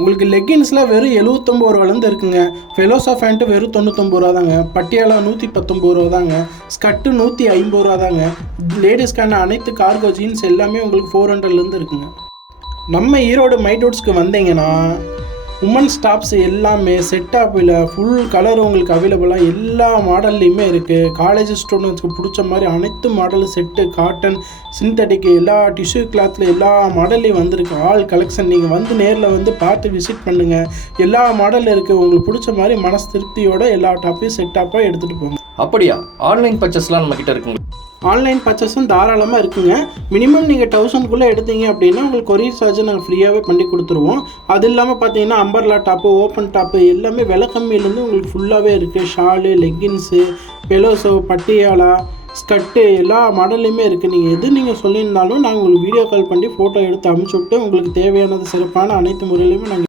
உங்களுக்கு லெக்கின்ஸில் வெறும் 79 ரூபாலேருந்து இருக்குங்க. ஃபெலோசா ஃபேண்ட்டு வெறும் 99 ரூபா தாங்க. பட்டியாலா 119 ரூபா தாங்க. ஸ்கட்டு 150 ரூபா தாங்க. லேடிஸ்க்கான அனைத்து கார்கோ ஜீன்ஸ் எல்லாமே உங்களுக்கு 400லேருந்து இருக்குங்க. நம்ம ஈரோடு மைடோட்ஸ்க்கு வந்தீங்கன்னா உமன்ஸ் டாப்ஸ் எல்லாமே செட்டாப்பில் ஃபுல் கலர் உங்களுக்கு அவைலபிளாக எல்லா மாடல்லையுமே இருக்குது. காலேஜ் ஸ்டூடெண்ட்ஸ்க்கு பிடிச்ச மாதிரி அனைத்து மாடல் செட்டு, காட்டன், சிந்தட்டிக்கு, எல்லா டிஷ்யூ கிளாத்தில் எல்லா மாடல்லையும் வந்திருக்கு. ஆல் கலெக்ஷன் நீங்கள் வந்து நேரில் வந்து பார்த்து விசிட் பண்ணுங்கள். எல்லா மாடல் இருக்குது. உங்களுக்கு பிடிச்ச மாதிரி மனசு திருப்தியோட எல்லா டாப்பையும் செட்டாப்பாக எடுத்துகிட்டு போங்க. அப்படியா? ஆன்லைன் பர்ச்சேஸ்லாம் நம்மக்கிட்ட இருக்குங்க. ஆன்லைன் பர்ச்சேஸும் தாராளமாக இருக்குங்க. மினிமம் நீங்கள் 1000க்குள்ளே எடுத்தீங்க அப்படின்னா உங்களுக்கு கொரியர் சார்ஜ் நாங்கள் ஃப்ரீயாகவே பண்ணி கொடுத்துருவோம். அது இல்லாமல் பார்த்தீங்கன்னா அம்பர்லா டாப்பு, ஓப்பன் டாப்பு எல்லாமே விலை கம்மியிலேருந்து உங்களுக்கு ஃபுல்லாகவே இருக்குது. ஷாலு, லெக்கின்ஸு, பெலோசோ, பட்டியாலா, ஸ்கட்டு எல்லா மாடல்லையுமே இருக்குது. நீங்கள் எது நீங்கள் சொல்லியிருந்தாலும் நாங்கள் உங்களுக்கு வீடியோ கால் பண்ணி ஃபோட்டோ எடுத்து அனுப்பிச்சி விட்டு உங்களுக்கு தேவையானது சிறப்பான அனைத்து முறையிலையுமே நாங்கள்